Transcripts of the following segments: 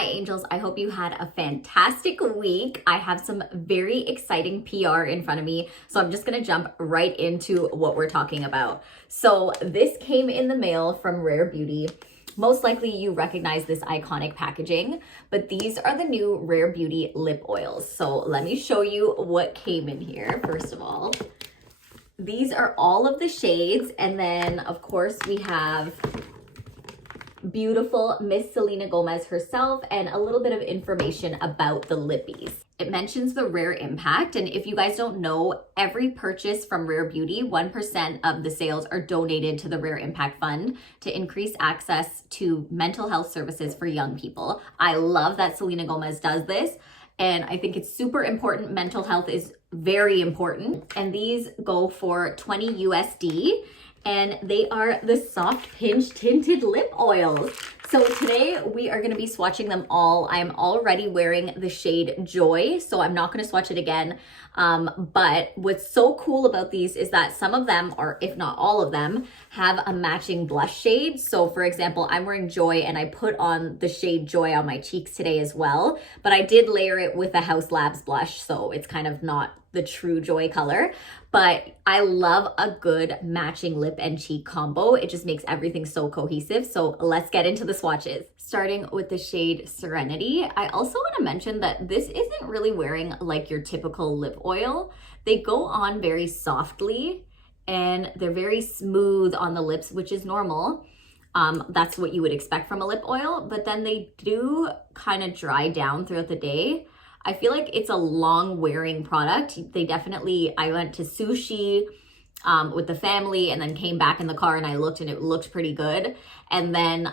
Hi angels, I hope you had a fantastic week. I have some very exciting PR in front of me, so I'm just gonna jump right into what we're talking about. So this came in the mail from Rare Beauty. Most likely you recognize this iconic packaging, but these are the new Rare Beauty lip oils. So let me show you what came in here. First of all, these are all of the shades, and then of course we have beautiful Miss Selena Gomez herself and a little bit of information about the lippies. It mentions the Rare Impact, and if you guys don't know, every purchase from Rare Beauty, 1% of the sales are donated to the Rare Impact Fund to increase access to mental health services for young people. I love that Selena Gomez does this, and I think it's super important. Mental health is very important, and these go for $20 USD. And they are the Soft Pinch Tinted Lip Oils. So today we are going to be swatching them all. I'm already wearing the shade Joy, so I'm not going to swatch it again. But what's so cool about these is that some of them, or if not all of them, have a matching blush shade. So for example, I'm wearing Joy and I put on the shade Joy on my cheeks today as well. But I did layer it with a House Labs blush, so it's kind of not the true Joy color. But I love a good matching lip and cheek combo. It just makes everything so cohesive. So let's get into the swatches. Starting with the shade Serenity. I also want to mention that this isn't really wearing like your typical lip oil. They go on very softly and they're very smooth on the lips, which is normal. That's what you would expect from a lip oil, but then they do kind of dry down throughout the day. I feel like it's a long wearing product. I went to sushi with the family and then came back in the car and I looked and it looked pretty good. And then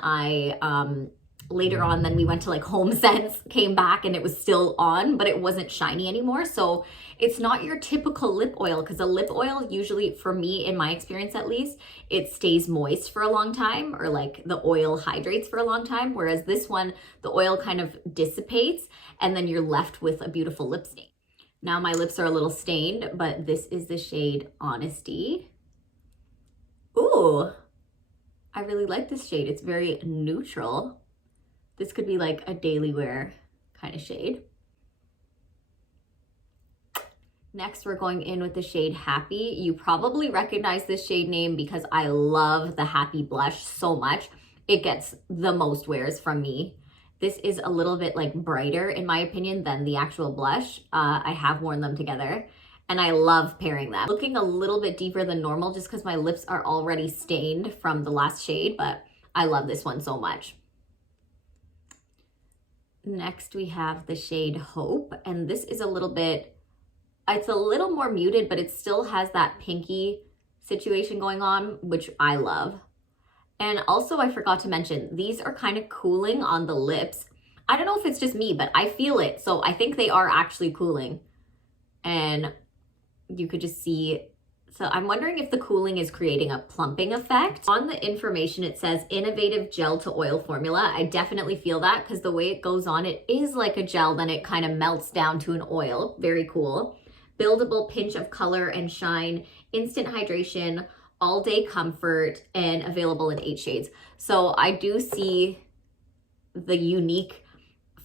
later on, then we went to like Home Sense, came back and it was still on, but it wasn't shiny anymore. So it's not your typical lip oil, because a lip oil usually, for me, in my experience at least, it stays moist for a long time, or like the oil hydrates for a long time. Whereas this one, the oil kind of dissipates and then you're left with a beautiful lip stain. Now my lips are a little stained, but this is the shade Honesty. Ooh, I really like this shade. It's very neutral. This could be like a daily wear kind of shade. Next, we're going in with the shade Happy. You probably recognize this shade name because I love the Happy blush so much. It gets the most wears from me. This is a little bit like brighter in my opinion than the actual blush. I have worn them together and I love pairing them. Looking a little bit deeper than normal just because my lips are already stained from the last shade, but I love this one so much. Next, we have the shade Hope, and this is a little bit, it's a little more muted, but it still has that pinky situation going on, which I love. And also, I forgot to mention, these are kind of cooling on the lips. I don't know if it's just me, but I feel it. So I think they are actually cooling. And you could just see, so I'm wondering if the cooling is creating a plumping effect. On the information, it says innovative gel to oil formula. I definitely feel that because the way it goes on, it is like a gel, then it kind of melts down to an oil. Very cool. Buildable pinch of color and shine, instant hydration, all day comfort, and available in 8 shades. So I do see the unique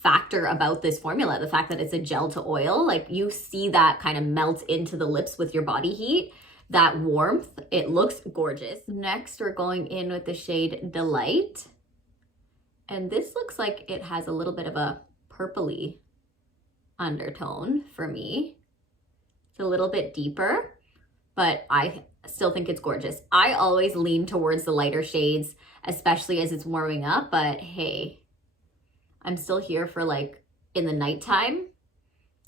factor about this formula, the fact that it's a gel to oil. Like you see that kind of melt into the lips with your body heat. That warmth, it looks gorgeous. Next, we're going in with the shade Delight. And this looks like it has a little bit of a purpley undertone for me. It's a little bit deeper, but I still think it's gorgeous. I always lean towards the lighter shades, especially as it's warming up, but hey, I'm still here for like in the nighttime,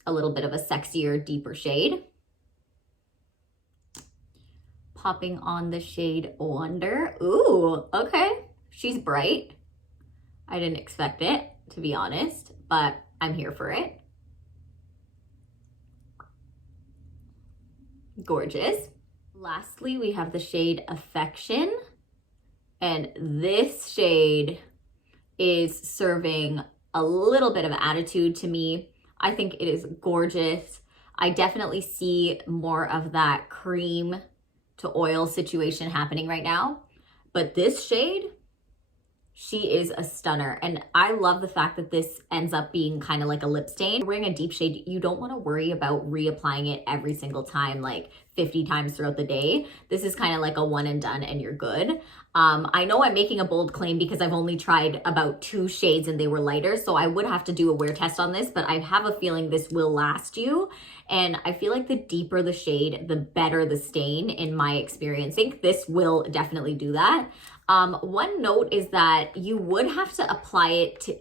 a little bit of a sexier, deeper shade. Popping on the shade Wonder. Ooh, okay. She's bright. I didn't expect it, to be honest, but I'm here for it. Gorgeous. Lastly, we have the shade Affection. And this shade is serving a little bit of attitude to me. I think it is gorgeous. I definitely see more of that cream to oil situation happening right now. But this shade, She is a stunner. And I love the fact that this ends up being kind of like a lip stain. Wearing a deep shade, you don't want to worry about reapplying it every single time, like 50 times throughout the day. This is kind of like a one and done and you're good. I know I'm making a bold claim because I've only tried about 2 shades and they were lighter, so I would have to do a wear test on this, but I have a feeling this will last you. And I feel like the deeper the shade, the better the stain in my experience. I think this will definitely do that. One note is that you would have to apply it to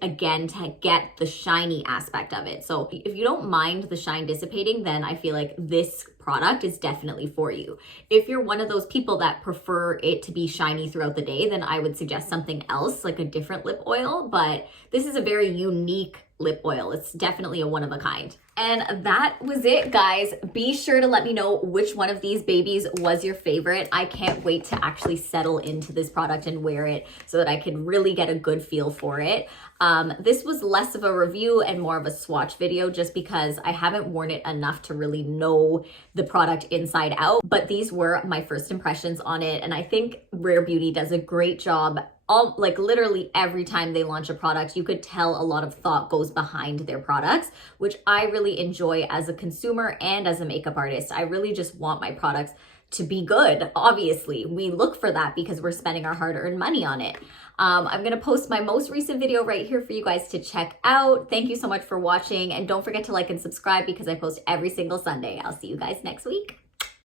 get the shiny aspect of it. So if you don't mind the shine dissipating, then I feel like this product is definitely for you. If you're one of those people that prefer it to be shiny throughout the day, then I would suggest something else, like a different lip oil, but this is a very unique lip oil. It's definitely a one of a kind. And that was it, guys. Be sure to let me know which one of these babies was your favorite. I can't wait to actually settle into this product and wear it so that I can really get a good feel for it. This was less of a review and more of a swatch video just because I haven't worn it enough to really know the product inside out, but these were my first impressions on it. And I think Rare Beauty does a great job. Like literally every time they launch a product, you could tell a lot of thought goes behind their products, which I really enjoy as a consumer and as a makeup artist. I really just want my products to be good. Obviously, we look for that because we're spending our hard-earned money on it. I'm going to post my most recent video right here for you guys to check out. Thank you so much for watching, and don't forget to like and subscribe because I post every single Sunday. I'll see you guys next week.